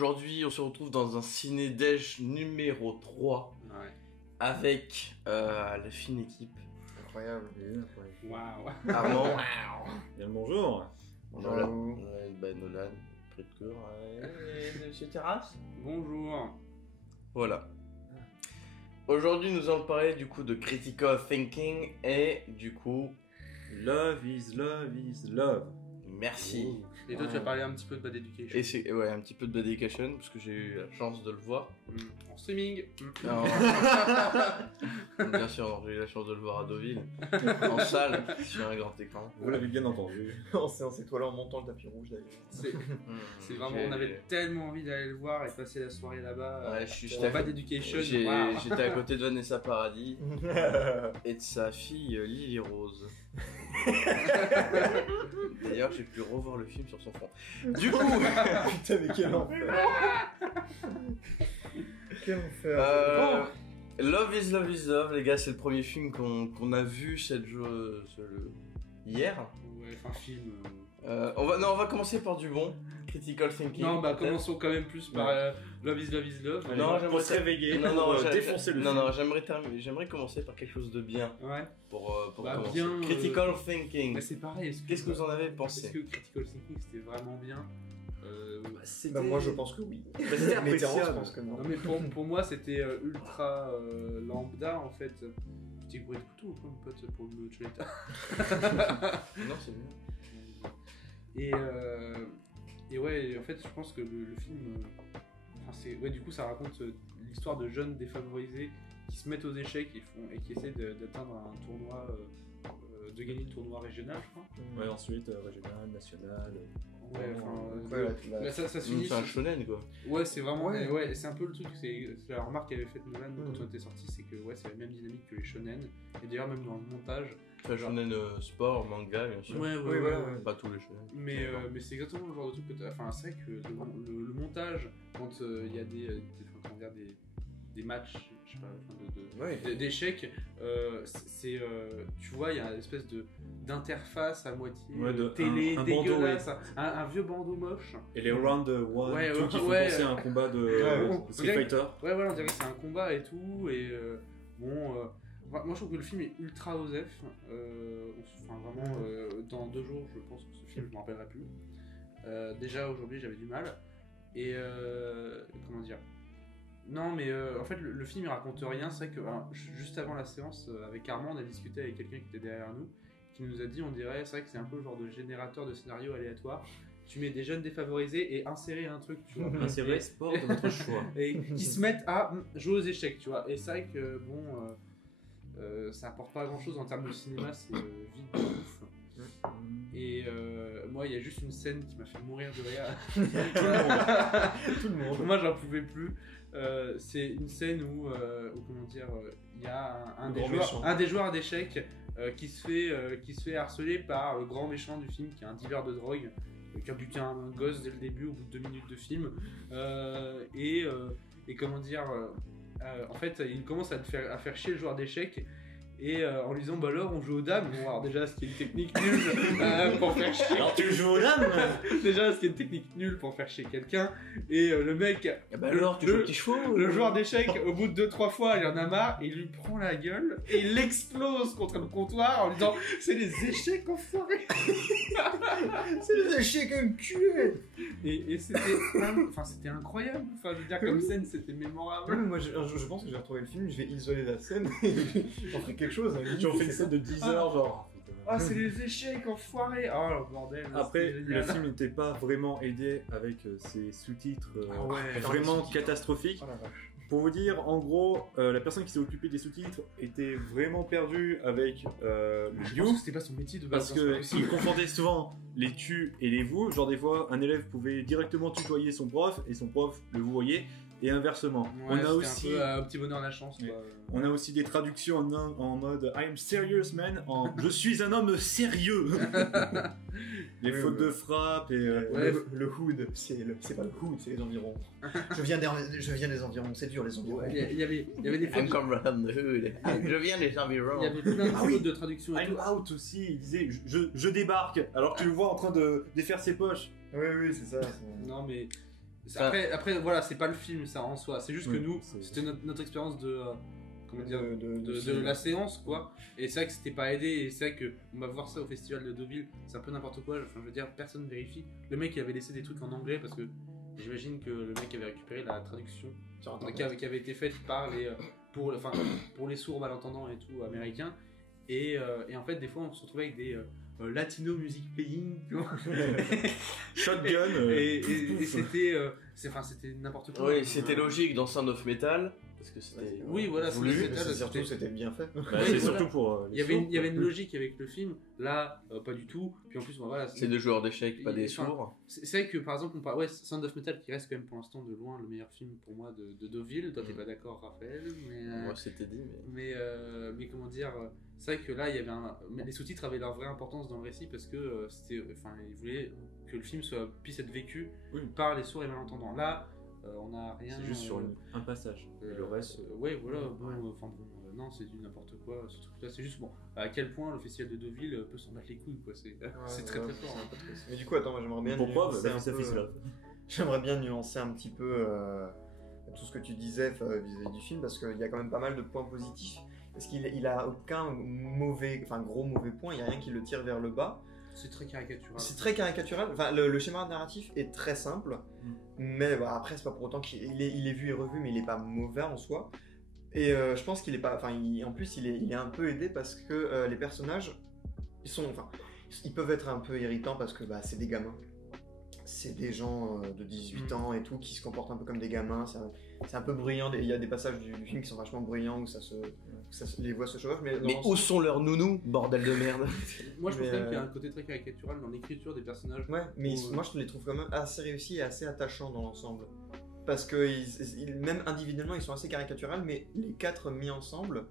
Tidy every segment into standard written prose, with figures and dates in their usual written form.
aujourd'hui, on se retrouve dans un ciné-déj numéro 3 avec la fine équipe. Incroyable. Waouh. Armand. Bien le bonjour. Nolan. Nolan. Près de cœur. Et Monsieur Terrasse. Bonjour. Voilà. Aujourd'hui, nous allons parler du coup de critical thinking et du coup... Love is love is love. Merci. Et toi, tu vas parler un petit peu de Bad Education. Et c'est un petit peu de Bad Education parce que j'ai eu la chance de le voir. En streaming. Non. Bien sûr, non, j'ai eu la chance de le voir à Deauville, en salle, sur un grand écran. Vous l'avez bien entendu. En séance étoilée en montant le tapis rouge d'ailleurs. C'est vraiment, on avait tellement envie d'aller le voir et passer la soirée là-bas. Ouais, j'étais à Bad Education. J'étais à côté de Vanessa Paradis et de sa fille Lily Rose. D'ailleurs, j'ai pu revoir le film sur son front. Du coup, Putain, mais quel enfer. Quel enfer. Love is Love, les gars, c'est le premier film qu'on a vu hier. Ouais, enfin, film. On va commencer par du bon. Critical thinking. Non, bah commençons quand même plus par Love is Love is Love. Non, Allez, pour se réveiller, défoncer le film. Non, j'aimerais commencer par quelque chose de bien. Ouais. Pour commencer. Bien, Critical thinking. Bah, c'est pareil. Qu'est-ce que vous en avez pensé? Est-ce que Critical Thinking c'était vraiment bien? Bah, moi je pense que oui. C'était Mais Terrence, je appréciable. pense que non. Non mais pour moi c'était ultra lambda en fait. Petit bruit de couteau quoi mon pote pour le choleta. Non, c'est bien. Et ouais, en fait je pense que le film, du coup ça raconte l'histoire de jeunes défavorisés qui se mettent aux échecs et qui essaient d'atteindre un tournoi, de gagner le tournoi régional je crois. Ouais, ensuite régional, national. Ouais, enfin, Ouais, là, ça se finit. C'est un shonen quoi. Ouais, c'est vraiment. Ouais. Ouais, c'est un peu le truc. C'est la remarque qu'avait faite Nolan quand on était sorti, c'est que c'est la même dynamique que les shonen. Et d'ailleurs, même dans le montage. C'est un shonen sport, manga, bien sûr. Ouais. Pas tous les shonen. Mais c'est exactement le genre de truc que t'as. Enfin, c'est vrai que le montage, quand il y a des matchs, je sais pas, d'échecs, tu vois, il y a une espèce d'interface à moitié télé un dégueulasse, bandeau, un vieux bandeau moche. Et les round 1, Ouais, 2 qui font ouais. penser à un combat de Street Fighter. Ouais, on dirait que c'est un combat et tout, et moi je trouve que le film est ultra osef. Vraiment, dans 2 jours, je pense que ce film, je m'en rappellerai plus. Déjà aujourd'hui, j'avais du mal. Et comment dire? Non, mais en fait, le film il raconte rien. C'est vrai que juste avant la séance, avec Armand, on a discuté avec quelqu'un qui était derrière nous, qui nous a dit, on dirait, c'est vrai que c'est un peu le genre de générateur de scénario aléatoire. Tu mets des jeunes défavorisés et insérer un truc, tu vois. Insérer sport de notre choix. Et qui se mettent à jouer aux échecs, tu vois. Et c'est vrai que ça apporte pas grand chose en termes de cinéma, c'est vide de ouf. Et moi, il y a juste une scène qui m'a fait mourir de rire. Tout le monde. Moi, j'en pouvais plus. C'est une scène où comment dire, il y a un des joueurs d'échecs qui se fait harceler par le grand méchant du film, qui est un dealer de drogue, qui a buté un gosse dès le début, au bout de 2 minutes de film. Et comment dire, en fait, il commence à faire chier le joueur d'échecs. Et en lui disant, bah alors on joue aux dames. Bon, alors déjà, ce qui est une technique nulle pour faire chier. Alors tu joues aux dames? Déjà, ce qui est une technique nulle pour faire chier quelqu'un. Et le mec, tu joues aux petits chevaux. le joueur d'échecs, au bout de 2-3 fois, il en a marre, et il lui prend la gueule, et il l'explose contre le comptoir en lui disant, c'est les échecs enfoirés. C'est des échecs un cul. Et c'était incroyable. Enfin, je veux dire, comme scène, c'était mémorable. Moi je pense que j'ai retrouvé le film, je vais isoler la scène et j'en ferai quelque chose. J'en fais une scène de 10 heures, genre. Ah, c'est les échecs enfoirés. Oh, le bordel. Après, c'était le génial. film n'était pas vraiment aidé avec ses sous-titres Ah ouais, vraiment catastrophiques. Oh la vache. Pour vous dire, en gros, la personne qui s'est occupée des sous-titres était vraiment perdue avec le Je you, pense que c'était pas son métier de base. parce qu'il confondait souvent les tu et les vous. Genre des fois, un élève pouvait directement tutoyer son prof et son prof le vouvoyer, et inversement. On a aussi un petit bonheur la chance. Quoi. On a aussi des traductions en mode I am serious man, en je suis un homme sérieux. Les fautes de frappe et le hood, c'est pas le hood, c'est les environs. je viens des environs, c'est dur les environs. Il y avait des fautes. I'm come from the hood. Je viens des environs. Il y avait plein de fautes de traduction et I'm tout. out aussi, il disait je débarque, alors que tu le vois en train de défaire ses poches. Oui, c'est ça. Non mais Après, voilà, c'est pas le film ça en soi, c'est juste que nous, c'était notre expérience de la séance, quoi. Et c'est vrai que c'était pas aidé, et c'est vrai que on va voir ça au festival de Deauville, c'est un peu n'importe quoi. Enfin, je veux dire, personne vérifie. Le mec il avait laissé des trucs en anglais parce que j'imagine que le mec avait récupéré la traduction qui avait été faite par pour les sourds malentendants et tout américains. Et en fait, des fois, on se retrouvait avec des Latino music playing, tu vois. Shotgun. Et c'était n'importe quoi. Oui, c'était logique dans Sound of Metal. Parce que c'était. Oui, voilà, surtout c'était bien fait. C'est surtout pour. Il y avait une logique avec le film, là, pas du tout. Puis en plus, voilà. C'est des joueurs d'échecs, pas des sourds. C'est vrai que par exemple, on parle. Ouais, Sound of Metal qui reste quand même pour l'instant de loin le meilleur film pour moi de Deauville. Toi, t'es pas d'accord, Raphaël, mais. Moi, c'était dit, mais comment dire. C'est vrai que là, il y avait les sous-titres avaient leur vraie importance dans le récit parce que ils voulaient que le film puisse être vécu par les sourds et malentendants. Là, on a rien. C'est juste sur un passage. Et le reste. Ouais, voilà. Non, c'est du n'importe quoi. Ce truc-là, c'est juste à quel point le festival de Deauville peut s'en battre les couilles, quoi. C'est très très fort. Hein. Mais du coup, attends, moi, j'aimerais bien. Pourquoi J'aimerais bien nuancer un petit peu tout ce que tu disais vis-à-vis du film parce qu'il y a quand même pas mal de points positifs. Parce qu'il a aucun gros mauvais point, il n'y a rien qui le tire vers le bas. C'est très caricatural. C'est très caricatural. Enfin, le schéma narratif est très simple, mais après, c'est pas pour autant qu'il est vu et revu, mais il est pas mauvais en soi. Et je pense qu'il est pas. Enfin, en plus, il est un peu aidé parce que les personnages, ils peuvent être un peu irritants parce que c'est des gamins. C'est des gens de 18 ans et tout qui se comportent un peu comme des gamins. C'est un peu bruyant. Il y a des passages du film qui sont vachement bruyants où les voix se chevauchent. Mais où sont leurs nounous, bordel de merde. Moi, je pense même qu'il y a un côté très caricatural dans l'écriture des personnages. Ouais, mais moi, je les trouve quand même assez réussis et assez attachants dans l'ensemble. Parce que même individuellement, ils sont assez caricaturales, mais les quatre mis ensemble,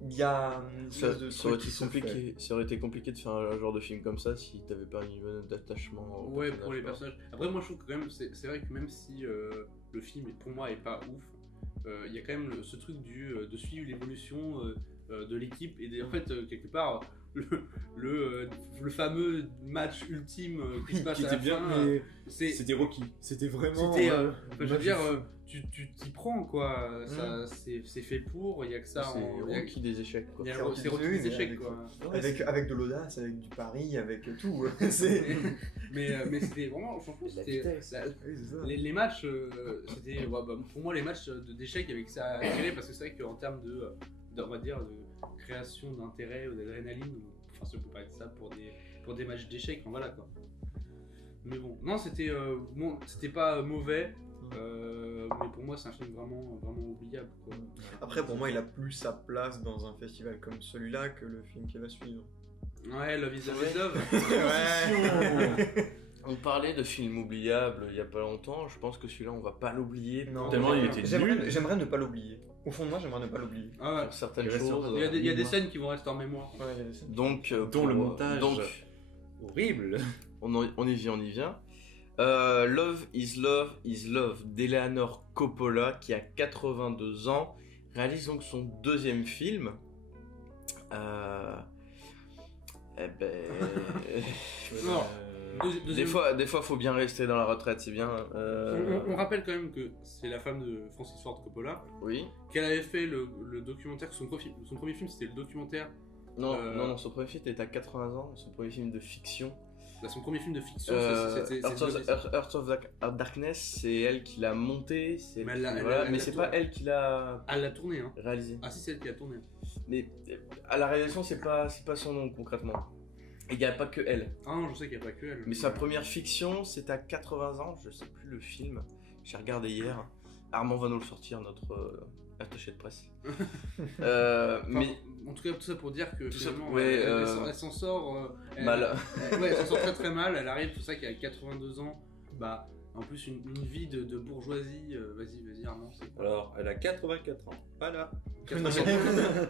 il y a ça aurait été compliqué de faire un genre de film comme ça si t'avais pas un niveau d'attachement pour les personnages. Après, moi, je trouve que quand même, c'est vrai que même si le film, pour moi, est pas ouf, il y a quand même ce truc de suivre l'évolution de l'équipe et en fait, quelque part, le fameux match ultime qui se passe à la bien, fin, mais c'était Rocky. C'était vraiment. Je veux dire, tu t'y prends, quoi. Ça, c'est fait pour. Il y a que ça. C'est Rocky des échecs, quoi. C'est Rocky des échecs, quoi. Avec de l'audace, avec du pari, avec tout. mais c'était vraiment. Franchement, c'était. Les matchs, c'était. Pour moi, les matchs d'échecs avec ça à tirer parce que c'est vrai qu'en termes on va dire, de création d'intérêt ou d'adrénaline, si on peut pas être ça pour des matchs d'échecs, voilà quoi. Mais bon, non, c'était pas mauvais, mais pour moi c'est un film vraiment oubliable, quoi. Après, pour moi, il a plus sa place dans un festival comme celui-là que le film qui va suivre. Ouais, Love is Love. Ouais. On parlait de films oubliables il y a pas longtemps, je pense que celui-là on va pas l'oublier. Non, tellement il était nul. J'aimerais ne pas l'oublier. Au fond de moi, j'aimerais ne pas l'oublier. Ah ouais. Pour certaines choses. Il y a des scènes qui vont rester en mémoire. Ouais, il y a des scènes. Donc, dont le montage. Donc, horrible. On y vient. Love is Love d'Eleanor Coppola qui a 82 ans réalise donc son deuxième film. Des fois, faut bien rester dans la retraite, c'est bien. On rappelle quand même que c'est la femme de Francis Ford Coppola. Oui. Qu'elle avait fait le documentaire. Son premier film, c'était le documentaire. Non, son premier film était à 80 ans. Son premier film de fiction. Son premier film de fiction, c'était Heart of Darkness, c'est elle qui l'a monté. Mais c'est pas elle qui l'a. Elle l'a tourné, hein. Réalisé. Ah si, c'est elle qui l'a tourné. Mais à la réalisation, c'est pas son nom concrètement. Et il n'y a pas que elle. Ah non, je sais qu'il n'y a pas que elle. Mais sa première fiction, c'est à 80 ans, je sais plus le film. J'ai regardé hier. Armand va nous le sortir, notre attaché de presse. Mais en tout cas, tout ça pour dire que finalement, ouais, elle s'en sort mal. Elle s'en sort très très mal. Elle arrive, tout ça, qu'à 82 ans, en plus une vie de bourgeoisie. Vas-y Armand. Alors, elle a 84 ans. Voilà. Mais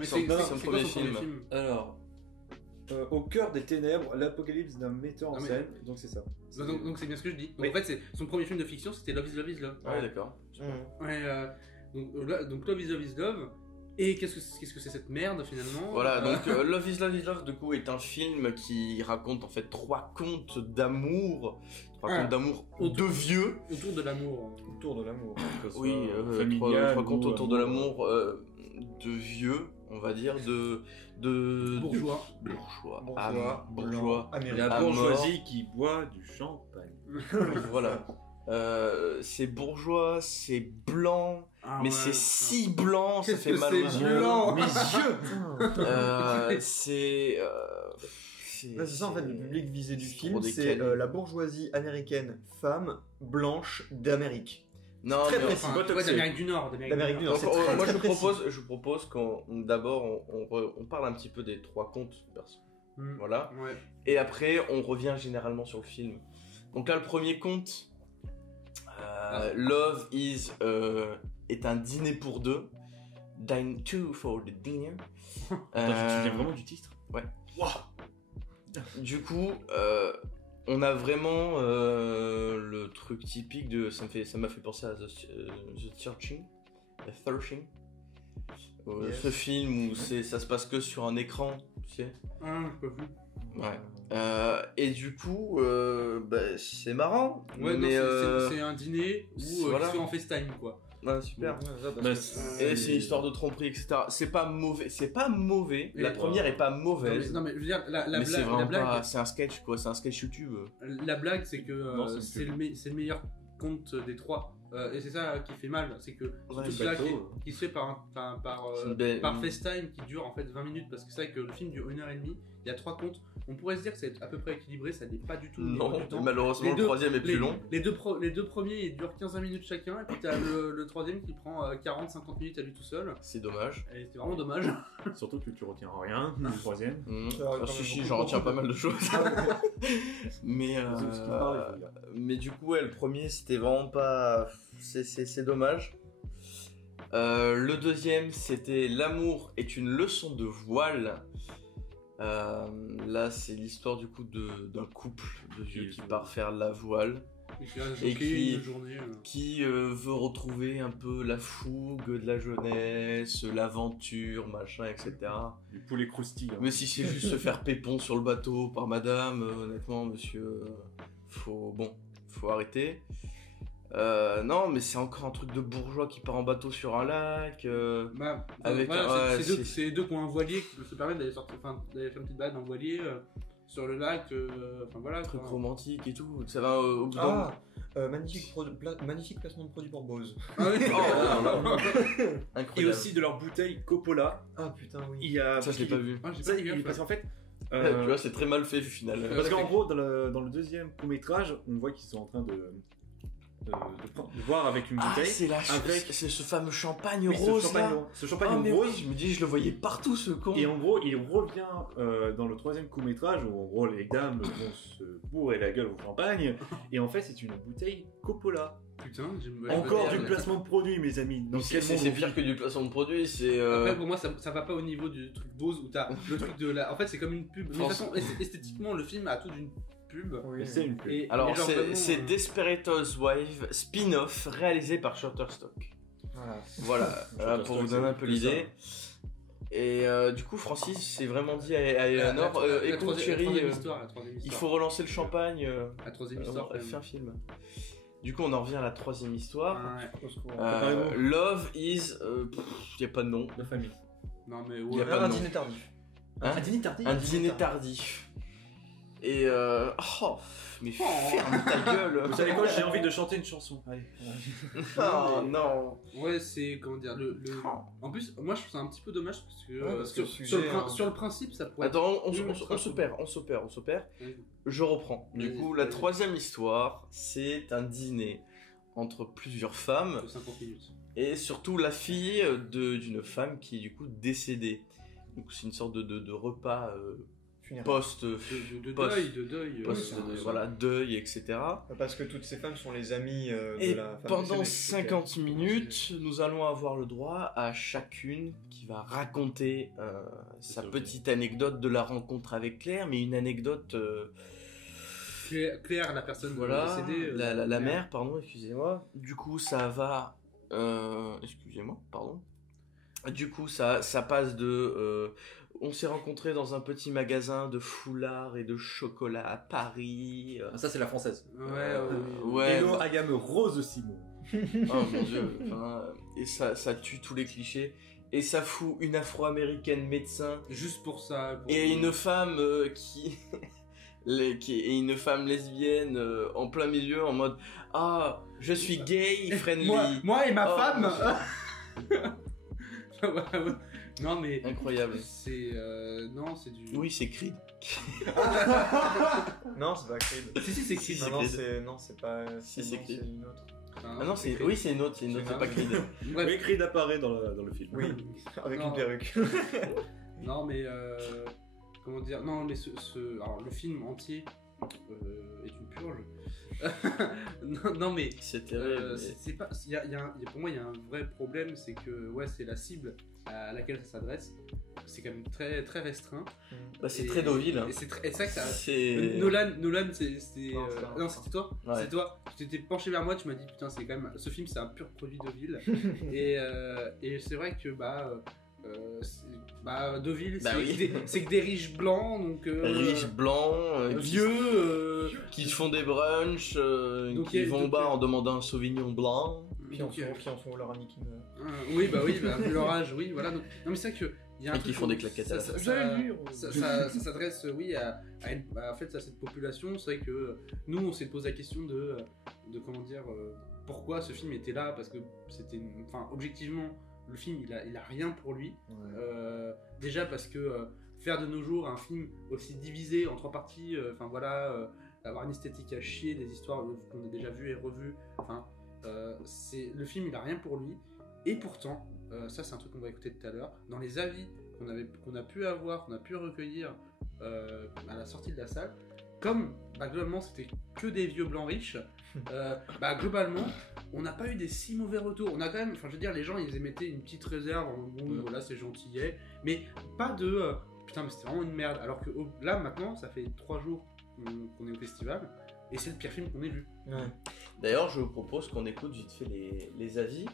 c'est son premier film. Alors. Au cœur des ténèbres, l'apocalypse d'un metteur en scène, donc c'est ça. Donc c'est bien ce que je dis. Donc, en fait, c'est son premier film de fiction, c'était Love is Love. Ouais, d'accord. Ouais, donc Love is Love. Et qu'est-ce que c'est cette merde finalement? Voilà, donc Love is Love du coup est un film qui raconte en fait 3 contes d'amour Raconte d'amour de vieux. Autour de l'amour. Autour de l'amour. Oui, trois contes autour de l'amour de vieux, on va dire, de Bourgeois. Bourgeois. américain. La bourgeoisie qui boit du champagne. Voilà. C'est bourgeois, c'est blanc, Ah mais ouais, c'est putain. si blanc, ça Qu'est-ce fait que mal c'est aux yeux. blanc. Mes yeux. C'est. Là, c'est ça en fait, le public visé du c'est film, trop c'est décalé. la bourgeoisie américaine femme blanche d'Amérique. Non, très mais précis. Enfin, Botox, ouais, c'est- d'Amérique du Nord. D'Amérique du Nord. donc, c'est très, moi très précis. je propose qu'on d'abord on parle un petit peu des trois contes perso. Hmm. Voilà. Ouais. Et après on revient généralement sur le film. Donc là le premier conte, Love est un dîner pour deux. Dine two for the dinner. Attends, tu viens vraiment du titre? Ouais. Waouh. Du coup, on a vraiment le truc typique de. Ça m'a fait penser à The Searching. The Searching. Yes. Ce film où ça se passe que sur un écran, tu sais. Ah, j'ai pas vu. Ouais. Et du coup, c'est marrant. Ouais, mais non, c'est un dîner où voilà. ils sont en FaceTime, quoi. ouais, super. Ouais, ça, parce Bah, que- Et c'est une histoire de tromperie, etc. C'est pas mauvais. C'est pas mauvais. Et La première est pas mauvaise. Non, mais je veux dire, la mais c'est blague, vraiment la blague, pas. C'est un sketch, quoi. C'est un sketch YouTube. la blague, c'est que Non, c'est c'est le meilleur conte des trois. Et c'est ça qui fait mal, c'est que Ouais, tout c'est ça bateau. qui se fait par C'est une belle- par FaceTime qui dure en fait 20 minutes parce que c'est vrai que le film dure 1h30, il y a 3 contes. On pourrait se dire que c'est à peu près équilibré, ça n'est pas du tout au niveau Non, du temps. malheureusement, Les deux- le troisième est plus les, long. les deux premiers ils durent 15-20 minutes chacun, et puis t'as le troisième qui prend 40-50 minutes à lui tout seul. C'est dommage. Et c'est vraiment dommage. Surtout que tu retiens rien du troisième. Ça aurait Ah, quand si, même si, beaucoup, j'en retiens beaucoup pas mal de choses. mais, C'est ce qui parle, il faut dire. mais du coup, ouais, le premier, c'était vraiment pas. C'est dommage. Le deuxième, c'était L'amour est une leçon de voile. Là, c'est l'histoire du coup d'un couple de vieux qui part faire la voile, Et qui- une journée. qui veut retrouver un peu la fougue de la jeunesse, l'aventure, machin, etc. Du poulet croustillant. Mais si c'est juste se faire pépon sur le bateau par madame, honnêtement, monsieur, faut arrêter. Non, mais c'est encore un truc de bourgeois qui part en bateau sur un lac. Bah, Avec voilà, un- c'est ouais, c'est deux qui ont un voilier qui se permettent d'aller d'aller faire une petite balade en voilier sur le lac. Enfin voilà. Un truc quoi. romantique et tout. Ça va au bout d'un Ah, magnifique placement de produit pour Bose. Ah oui. Incroyable. Et aussi de leur bouteille Coppola. Ah putain, oui. Il y a. Ça, je l'ai pas vu. Ah, j'ai Ça, pas dit gaffe. parce qu'en fait. Tu vois, c'est très mal fait au final. Parce qu'en gros, dans le deuxième court-métrage, on voit qu'ils sont en train de boire avec une Ah, bouteille. c'est ce fameux champagne Oui, rose ce champagne, là. ce champagne Ah, mais rose. oui, je me dis, je le voyais partout ce con. Et en gros, il revient dans le troisième court-métrage où en gros les dames vont se bourrer la gueule au champagne. Et en fait, c'est une bouteille Coppola. Putain, Encore du du placement de produit, mes amis. Donc Donc c'est pire que du placement de produit, c'est. Après, pour moi, ça va pas au niveau du truc Bose où t'as le truc de la. En fait, c'est comme une pub. Mais de toute façon, esthétiquement, le film a tout d'une pub. Oui, c'est une pub. Et- Alors et genre c'est vraiment, c'est Desperate Housewives spin-off réalisé par Shutterstock. Voilà. Voilà, Shutterstock, pour vous c'est donner un peu que l'idée. Et du coup, Francis s'est vraiment dit à Eleanor, écoute chérie, la troisième il histoire. faut relancer le champagne, La troisième histoire. fais un film. Du coup, on en revient à la troisième histoire. Ouais. Au secours. Love is... y a pas de nom. La famille. Non, mais Il y a ouais. pas de Un nom. dîner tardif. Hein dîner tardif. Un dîner tardif. Et mais ferme ta gueule. Vous savez quoi, j'ai envie de chanter une chanson. Allez. Oh non. Ouais, c'est comment dire En plus, moi je trouve ça un petit peu dommage parce que, Ouais, parce que sur, le sujet, sur le hein. sur le principe, ça pourrait. Attends, on ultra s'opère. Vas-y. Je reprends. Du Vas-y, coup, la vas-y. troisième histoire, c'est un dîner entre plusieurs femmes De 50 minutes. et surtout la fille d'une femme qui est du coup décédée. Donc c'est une sorte de repas Funéraire. post, De Post- deuil, de deuil. post voilà, deuil, etc. Parce que toutes ces femmes sont les amies Et de la femme pendant décédée. 50 minutes, nous allons avoir le droit à chacune qui va raconter sa ok. petite anecdote de la rencontre avec Claire, mais une anecdote... Claire, la personne Voilà, décédée. la mère, pardon, excusez-moi. Du coup, ça va... excusez-moi, pardon. Du coup, ça passe de... on s'est rencontrés dans un petit magasin de foulards et de chocolat à Paris. Ça, c'est la française. Ouais. Hello, I am Rose Simon. Oh mon dieu. Enfin, et ça tue tous les clichés. Et ça fout une afro-américaine médecin. Juste pour ça. Et une femme et une femme lesbienne en plein milieu en mode ah je suis gay friendly. Moi et ma Oh, femme. Non mais incroyable. c'est non c'est du. Oui c'est Creed. Non, c'est pas Creed. Si c'est Creed. Non, c'est pas. Si, c'est Creed. C'est une autre. Ah non c'est oui c'est une autre c'est pas Creed. Bref. Mais Creed apparaît dans le film. Oui, avec Non. une perruque. Non mais comment dire, non mais alors le film entier est une purge. non mais C'est terrible. c'est pas pour moi il y a un vrai problème, c'est que ouais c'est la cible à laquelle ça s'adresse, c'est quand même très très restreint. Bah, c'est Et- très Deauville. Hein. Et c'est ça que ça. C'est Nolan c'est Non, non c'était toi. Ouais. C'est toi. Tu t'étais penché vers moi, tu m'as dit putain c'est quand même ce film c'est un pur produit Deauville. et c'est vrai que Deauville Bah c'est oui. c'est que des riches blancs donc riches blancs vieux qui font des brunchs Donc, qui il y a- vont au donc, bar en demandant un Sauvignon blanc. Puis en donc, font leur Anakin. oui vu leur âge oui voilà donc non mais c'est vrai que il y a un Et qui truc font où des claquettes à la fin. ça s'adresse oui à en fait à cette population. C'est vrai que nous on s'est posé la question de comment dire pourquoi ce film était là, parce que c'était enfin objectivement le film il a rien pour lui. Déjà parce que faire de nos jours un film aussi divisé en 3 parties, enfin voilà, avoir une esthétique à chier, des histoires qu'on a déjà vues et revues, enfin c'est le film il a rien pour lui. Et pourtant ça c'est un truc qu'on va écouter tout à l'heure, dans les avis qu'on a pu recueillir à la sortie de la salle, comme globalement c'était que des vieux blancs riches, globalement on n'a pas eu des si mauvais retours. On a quand même, enfin je veux dire, les gens ils émettaient une petite réserve, bon voilà c'est gentillet, mais pas de putain mais c'était vraiment une merde, alors que là maintenant ça fait 3 jours qu'on est au festival et c'est le pire film qu'on ait vu. D'ailleurs, je vous propose qu'on écoute vite fait les avis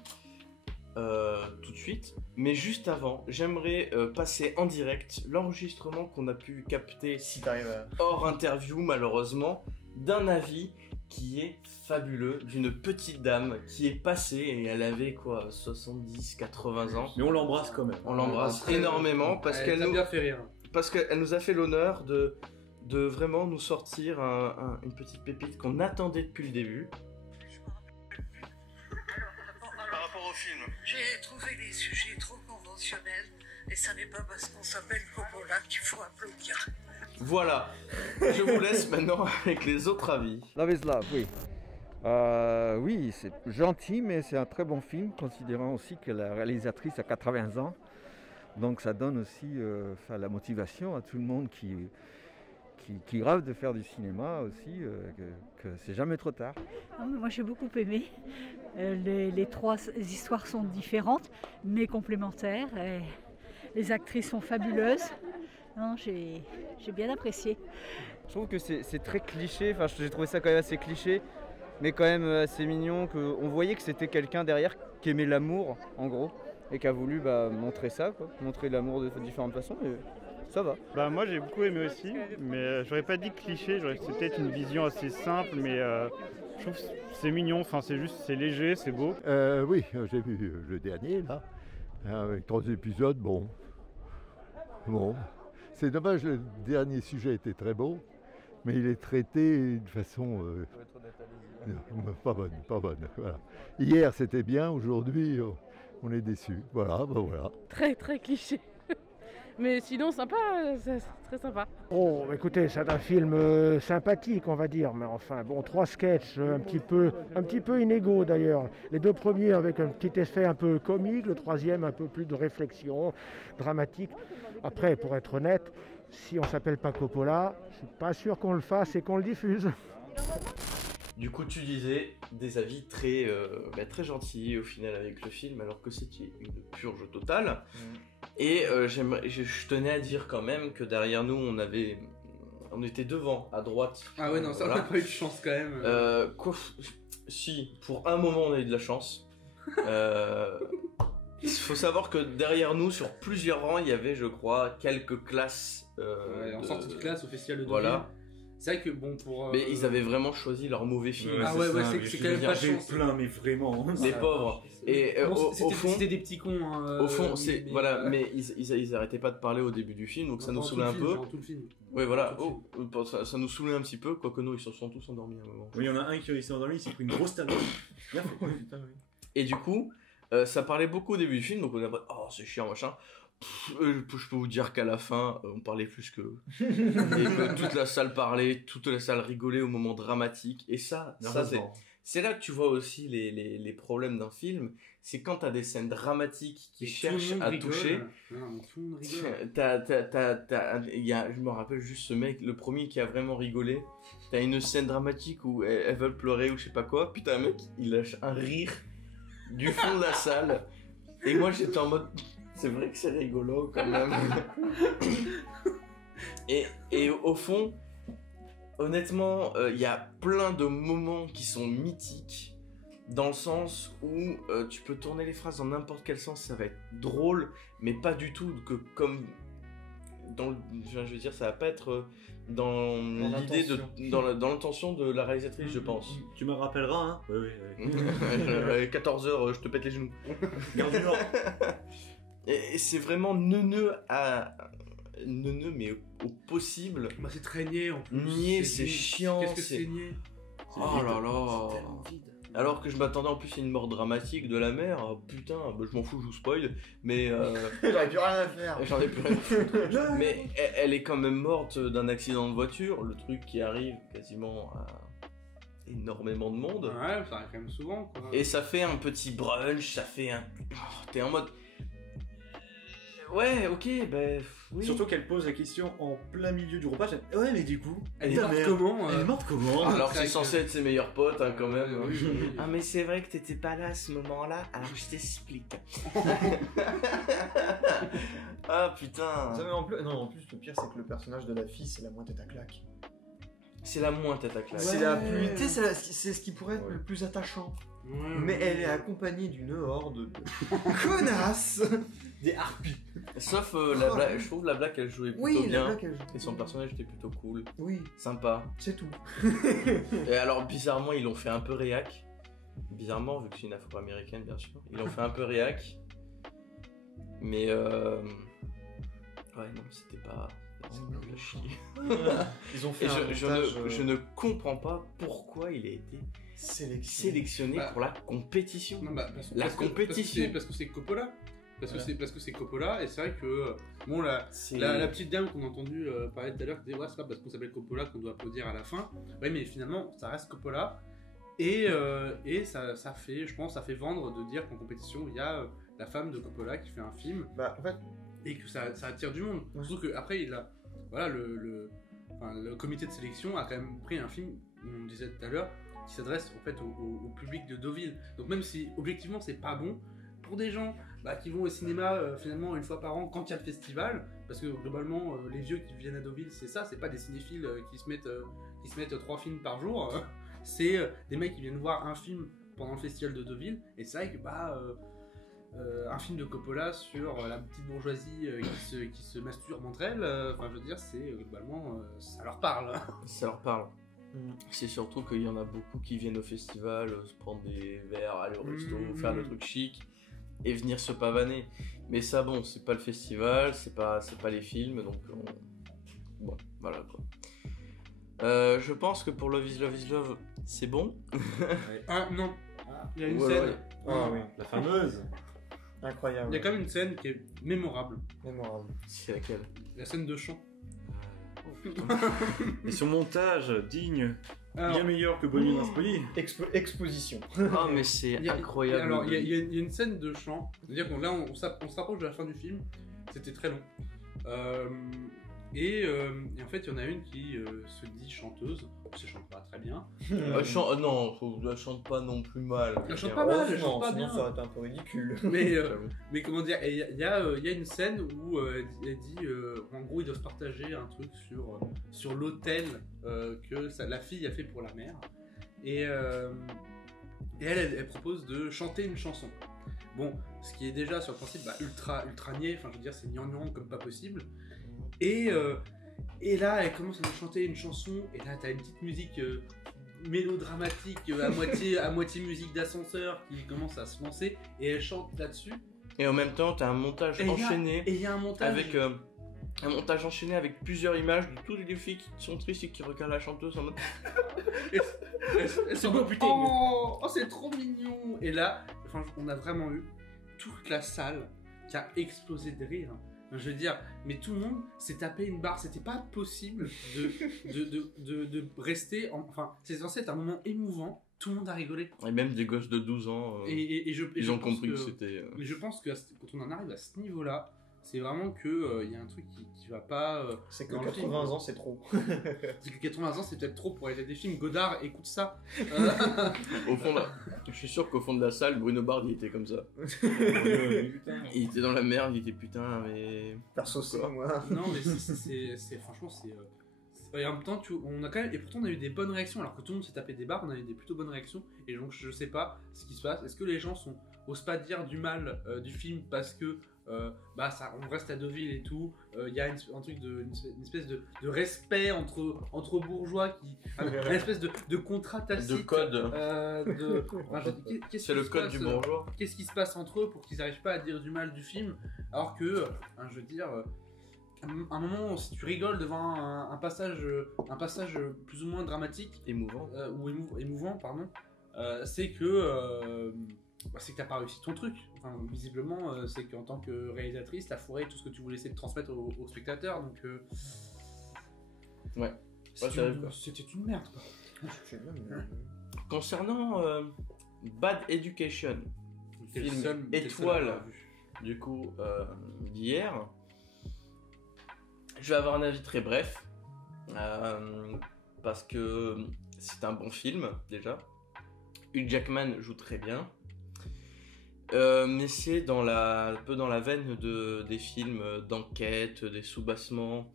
tout de suite. Mais juste avant, j'aimerais passer en direct l'enregistrement qu'on a pu capter Si t'arrives à. hors interview, malheureusement, d'un avis qui est fabuleux, d'une petite dame qui est passée et elle avait quoi, 70-80 ans. Mais on l'embrasse quand même. On l'embrasse Après, énormément parce Elle qu'elle t'a nous, bien fait rire. parce qu'elle nous a fait l'honneur de vraiment nous sortir une petite pépite qu'on attendait depuis le début. Par rapport au film, J'ai trouvé les sujets trop conventionnels et ça n'est pas parce qu'on s'appelle Coppola qu'il faut applaudir. Voilà, je vous laisse maintenant avec les autres avis. Love is Love, oui. Oui, c'est gentil, mais c'est un très bon film, considérant aussi que la réalisatrice a 80 ans. Donc ça donne aussi la motivation à tout le monde qui rêve de faire du cinéma aussi, que c'est jamais trop tard. Non, mais moi j'ai beaucoup aimé. Les 3 histoires sont différentes mais complémentaires. Et les actrices sont fabuleuses. Non, j'ai bien apprécié. Je trouve que c'est très cliché, enfin j'ai trouvé ça quand même assez cliché, mais quand même assez mignon. On voyait que c'était quelqu'un derrière qui aimait l'amour en gros, et qui a voulu montrer ça, quoi, montrer l'amour de différentes façons, et ça va. Moi j'ai beaucoup aimé aussi, mais j'aurais pas dit cliché, c'est peut-être une vision assez simple, mais je trouve que c'est mignon, enfin c'est léger, c'est beau. Oui, j'ai vu le dernier là, avec 3 épisodes, bon. C'est dommage, le dernier sujet était très beau, mais il est traité d'une façon pas bonne. Voilà. Hier c'était bien, aujourd'hui on est déçus. Voilà. Très très cliché. Mais sinon sympa, c'est très sympa. Oh, écoutez, c'est un film sympathique, on va dire, mais enfin, bon, 3 sketchs un petit peu inégaux d'ailleurs. Les 2 premiers avec un petit effet un peu comique, le 3e un peu plus de réflexion, dramatique. Après, pour être honnête, si on s'appelle pas Coppola, je suis pas sûr qu'on le fasse et qu'on le diffuse. Du coup, tu disais des avis très gentils au final avec le film, alors que c'était une purge totale. Et je tenais à dire quand même que derrière nous, on était devant, à droite. Ah ouais, non, ça on Voilà. n'a pas eu de chance quand même. Si, pour un moment, on a eu de la chance. Il faut savoir que derrière nous, sur plusieurs rangs, il y avait, je crois, quelques classes. En sortie de classe au festival de Deauville. Voilà. C'est vrai que bon pour. Mais ils avaient vraiment choisi leur mauvais film. Ah ouais, c'est quand même pas de chance. Plein, mais vraiment. Les pauvres. Et Bon, au fond, c'était des petits cons. Hein, au fond, c'est voilà, mais ils arrêtaient pas de parler au début du film, donc ça nous saoulait un peu. Tout le film. Ouais, voilà. Ça nous saoulait un petit peu, quoique nous, ils se sont tous endormis à un moment. Oui, il y en a un qui s'est endormi, il s'est pris une grosse table. Et du coup, ça parlait beaucoup au début du film, donc on a dit oh c'est chiant machin. Je peux vous dire qu'à la fin, on parlait plus que et que toute la salle parlait, toute la salle rigolait au moment dramatique. Et ça c'est là que tu vois aussi les problèmes d'un film. C'est quand t'as des scènes dramatiques qui cherchent à toucher. Non, tout le monde rigole. Je me rappelle juste ce mec, le premier qui a vraiment rigolé. T'as une scène dramatique où elles veulent pleurer ou je sais pas quoi. Puis t'as un mec, il lâche un rire du fond de la salle. Et moi j'étais en mode... C'est vrai que c'est rigolo quand même. et au fond, honnêtement, il y a plein de moments qui sont mythiques, dans le sens où tu peux tourner les phrases dans n'importe quel sens, ça va être drôle, mais pas du tout que comme... je veux dire, ça va pas être dans l'idée de... Dans l'intention de la réalisatrice, je pense. Tu me rappelleras, hein. Oui. 14h, je te pète les genoux. Garde du Nord. Et c'est vraiment neuneux mais au possible. Bah c'est très niais en plus. Niais, c'est chiant. Qu'est-ce que c'est niais? Oh là là. Alors que je m'attendais en plus à une mort dramatique de la mère. Oh, putain, bah, je m'en fous, je vous spoil. Mais j'aurais plus rien à faire. J'en ai plus rien à foutre. Mais elle est quand même morte d'un accident de voiture. Le truc qui arrive quasiment à énormément de monde. Ouais, ça arrive quand même souvent quoi. Et ça fait un petit brunch, ça fait un... Oh, t'es en mode... Ouais, ok, bah oui. Surtout qu'elle pose la question en plein milieu du repas. Ouais, mais du coup, elle est morte comment Elle est morte comment Alors que c'est censé être ses meilleurs potes, hein, quand même. Oui. Ah, mais c'est vrai que t'étais pas là à ce moment-là, alors je t'explique. Ah putain. Ça, mais en plus, le pire, c'est que le personnage de la fille, c'est la moins tête à claque. C'est la moins tête à claque. C'est la plus. Tu sais, c'est ce qui pourrait être le plus attachant. Mais elle est accompagnée d'une horde de connasses, des harpies. Sauf la blague, je trouve la blague qu'elle jouait plutôt bien. La blague, elle joue et son personnage était plutôt cool. Oui. Sympa. C'est tout. Et alors bizarrement ils l'ont fait un peu réac. Bizarrement vu que c'est une afro-américaine bien sûr. Ils l'ont fait un peu réac. Mais ouais non c'était pas... Ils ont fait je ne comprends pas pourquoi il a été sélectionné pour la compétition. Non, la compétition. Parce que c'est Coppola. Parce que c'est Coppola et c'est vrai que bon la petite dame qu'on a entendu parler tout à l'heure qui disait ouais c'est pas parce qu'on s'appelle Coppola qu'on doit applaudir à la fin. Ouais mais finalement ça reste Coppola et ça fait je pense ça fait vendre de dire qu'en compétition il y a la femme de Coppola qui fait un film. En fait et que ça attire du monde. Surtout qu'après, le comité de sélection a quand même pris un film, on disait tout à l'heure, qui s'adresse en fait au public de Deauville. Donc même si objectivement c'est pas bon, pour des gens qui vont au cinéma finalement une fois par an quand il y a le festival, parce que globalement les vieux qui viennent à Deauville c'est ça, c'est pas des cinéphiles qui se mettent 3 films par jour, c'est des mecs qui viennent voir un film pendant le festival de Deauville, et c'est vrai que un film de Coppola sur la petite bourgeoisie qui se masturbe entre elles, enfin je veux dire, c'est globalement ça leur parle. Ça leur parle. C'est surtout qu'il y en a beaucoup qui viennent au festival, se prendre des verres, aller au resto, faire le truc chic et venir se pavaner. Mais ça bon, c'est pas le festival, c'est pas les films, donc bon, voilà quoi. Je pense que pour Love is Love is Love, c'est bon. Ah non, il y a une scène. Ah oui, la fameuse. Incroyable. Il y a quand même une scène qui est mémorable. C'est laquelle? La scène de chant. Et son montage digne, bien meilleur que Bonnie Spoli. Exposition. Ah mais c'est incroyable. Alors il y a une scène de chant. C'est-à-dire qu'on là on se rapproche de la fin du film. C'était très long. Et en fait, il y en a une qui se dit chanteuse. Elle chante pas très bien. Non, elle chante pas non plus mal. Elle chante pas mal, elle chante pas bien. Ça aurait été un peu ridicule. Mais comment dire, il y a une scène où elle dit, en gros, ils doivent partager un truc sur l'hôtel que la fille a fait pour la mère. Et elle propose de chanter une chanson. Bon, ce qui est déjà sur le principe ultra niais, enfin je veux dire c'est gnangnan comme pas possible. Et là elle commence à nous chanter une chanson et là t'as une petite musique mélodramatique à moitié musique d'ascenseur qui commence à se lancer et elle chante là-dessus. Et en même temps t'as un montage enchaîné. Et il y a un montage avec un montage enchaîné avec plusieurs images de toutes les filles qui sont tristes et qui regardent la chanteuse en mode. C'est beau putain. Oh c'est trop mignon. Et là, on a vraiment eu toute la salle qui a explosé de rire. Je veux dire, mais tout le monde s'est tapé une barre. C'était pas possible de rester. Enfin, c'est censé être un moment émouvant. Tout le monde a rigolé. Et même des gosses de 12 ans, ils ont compris que c'était. Mais je pense que quand on en arrive à ce niveau-là, c'est vraiment que y a un truc qui va pas. C'est que 80 ans, c'est trop. C'est que 80 ans, c'est peut-être trop pour aller des films. Godard, écoute ça. Au fond, là, je suis sûr qu'au fond de la salle, Bruno Bard, il était comme ça. Il était dans la merde, il était putain, mais. Perso, c'est moi. Non, mais c'est franchement, c'est. Et en même temps, on a quand même, et pourtant on a eu des bonnes réactions, alors que tout le monde s'est tapé des barres, on a eu des plutôt bonnes réactions, et donc je sais pas ce qui se passe. Est-ce que les gens osent pas dire du mal du film parce que on reste à Deauville et tout, il y a une espèce de respect entre bourgeois, une espèce de contrat tacite, de code. C'est le code du bourgeois. Qu'est-ce qui se passe entre eux pour qu'ils n'arrivent pas à dire du mal du film, alors que, je veux dire. Un moment, si tu rigoles devant un passage plus ou moins dramatique, émouvant, émouvant, pardon, c'est que t'as pas réussi ton truc. Enfin, visiblement, c'est qu'en tant que réalisatrice, t'as foiré tout ce que tu voulais essayer de transmettre aux spectateurs. Donc, ouais, c'était une merde. Quoi. Concernant Bad Education, film étoile du coup d'hier. Je vais avoir un avis très bref, parce que c'est un bon film, déjà. Hugh Jackman joue très bien, mais c'est un peu dans la veine des films d'enquête, des soubassements,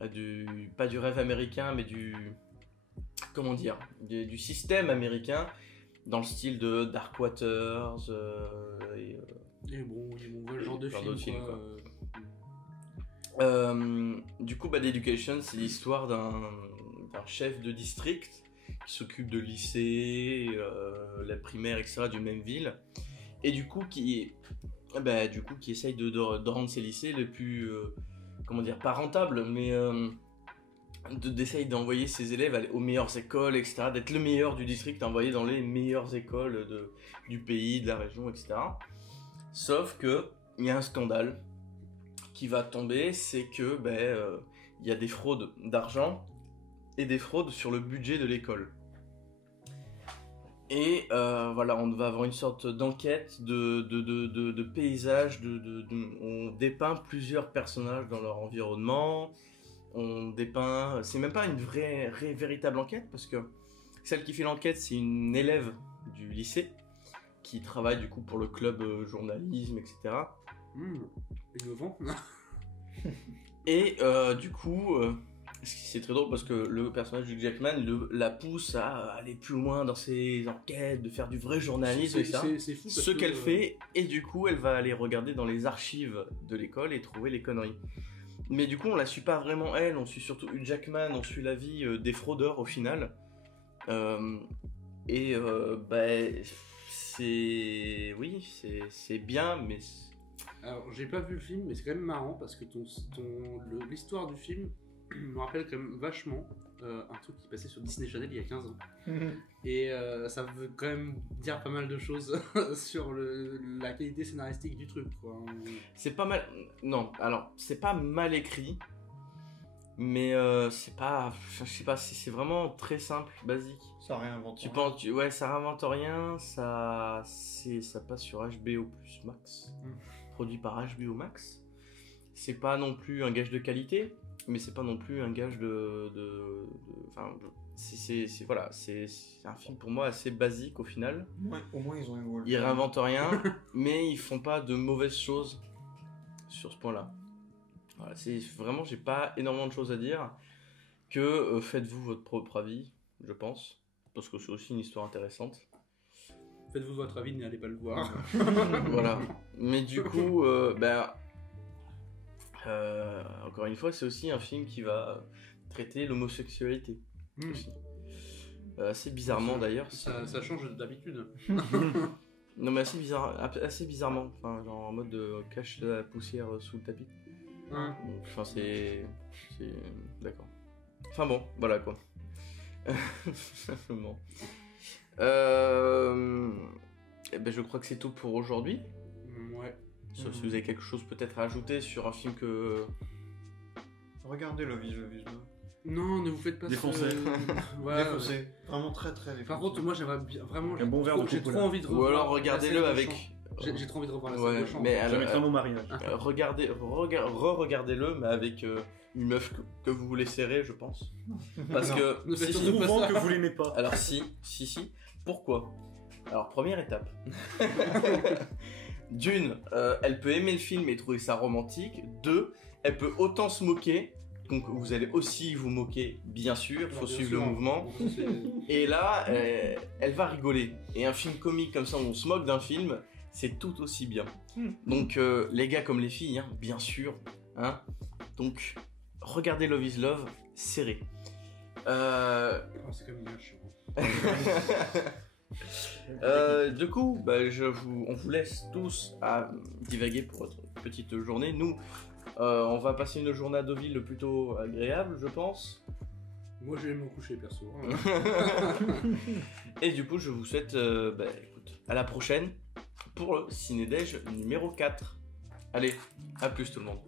pas du rêve américain, mais du système américain, dans le style de Dark Waters, et bon, le genre de film, quoi. Du coup, Bad Education, c'est l'histoire d'un chef de district qui s'occupe de lycée, la primaire, etc. d'une même ville, et du coup qui essaye de rendre ses lycées les plus, pas rentables, mais d'essayer d'envoyer ses élèves aux meilleures écoles, etc. D'être le meilleur du district, envoyé dans les meilleures écoles du pays, de la région, etc. Sauf que il y a un scandale qui va tomber, c'est que y a des fraudes d'argent et des fraudes sur le budget de l'école. Et on va avoir une sorte d'enquête de paysage, on dépeint plusieurs personnages dans leur environnement, c'est même pas une véritable enquête, parce que celle qui fait l'enquête, c'est une élève du lycée qui travaille du coup pour le club journalisme, etc. Innovant. Et du coup, c'est très drôle parce que le personnage de Jackman la pousse à aller plus loin dans ses enquêtes, de faire du vrai journalisme, c'est fou ce qu'elle fait, et du coup elle va aller regarder dans les archives de l'école et trouver les conneries. Mais du coup on la suit pas vraiment elle, on suit surtout Hugh Jackman, on suit la vie des fraudeurs au final. C'est bien, mais... Alors, j'ai pas vu le film, mais c'est quand même marrant parce que l'histoire du film me rappelle quand même vachement un truc qui passait sur Disney Channel il y a 15 ans. Et ça veut quand même dire pas mal de choses sur la qualité scénaristique du truc, quoi. C'est pas mal... Non, alors, c'est pas mal écrit, mais c'est pas... Je sais pas, c'est vraiment très simple, basique. Ça réinvente rien. Ouais, ça réinvente rien, ça passe sur HBO Plus Max. Produit par HBO Max. C'est pas non plus un gage de qualité, mais c'est pas non plus un gage c'est un film pour moi assez basique au final. Ouais, au moins ils ont évolué. Ils réinventent rien, mais ils font pas de mauvaises choses sur ce point-là. Voilà, c'est vraiment, j'ai pas énormément de choses à dire. Faites-vous votre propre avis, je pense, parce que c'est aussi une histoire intéressante. Faites-vous votre avis, n'allez pas le voir. Voilà. Mais du coup, encore une fois, c'est aussi un film qui va traiter l'homosexualité. Aussi. Assez bizarrement d'ailleurs. Ça change d'habitude. Non mais assez bizarrement. Enfin, genre en mode cache la poussière sous le tapis. Enfin c'est... D'accord. Enfin bon, voilà quoi. Simplement. Je crois que c'est tout pour aujourd'hui. Ouais. Sauf si vous avez quelque chose peut-être à ajouter sur un film que... Regardez Love is Love. Non, ne vous faites pas Défoncé. Défoncé. Vraiment très très défoncé. Par contre, moi j'aimerais bien... Vraiment, Un bon verre de j'ai trop Coppola. envie de revoir. Ou alors regardez-le avec... J'ai trop envie de revoir la Ouais, scène de chant. mais Je mettrai mon mariage. Regardez-le, mais avec une meuf que vous voulez serrer, je pense. Parce que... Ne faites si, surtout pas ça. que vous l'aimez pas. Alors si. Pourquoi? Alors première étape. D'une, elle peut aimer le film et trouver ça romantique. Deux, elle peut autant se moquer. Donc vous allez aussi vous moquer, bien sûr, faut suivre le mouvement. Et là, elle va rigoler. Et un film comique comme ça, où on se moque d'un film, c'est tout aussi bien. Donc les gars comme les filles, hein, bien sûr. Hein. Donc regardez Love is Love, serré. C'est comme une Du coup, on vous laisse tous à divaguer pour votre petite journée. Nous, on va passer une journée à Deauville plutôt agréable, je pense. Moi, je vais me coucher, perso. Et du coup, je vous souhaite écoute, à la prochaine pour le Ciné-Déj numéro 4. Allez, à plus tout le monde.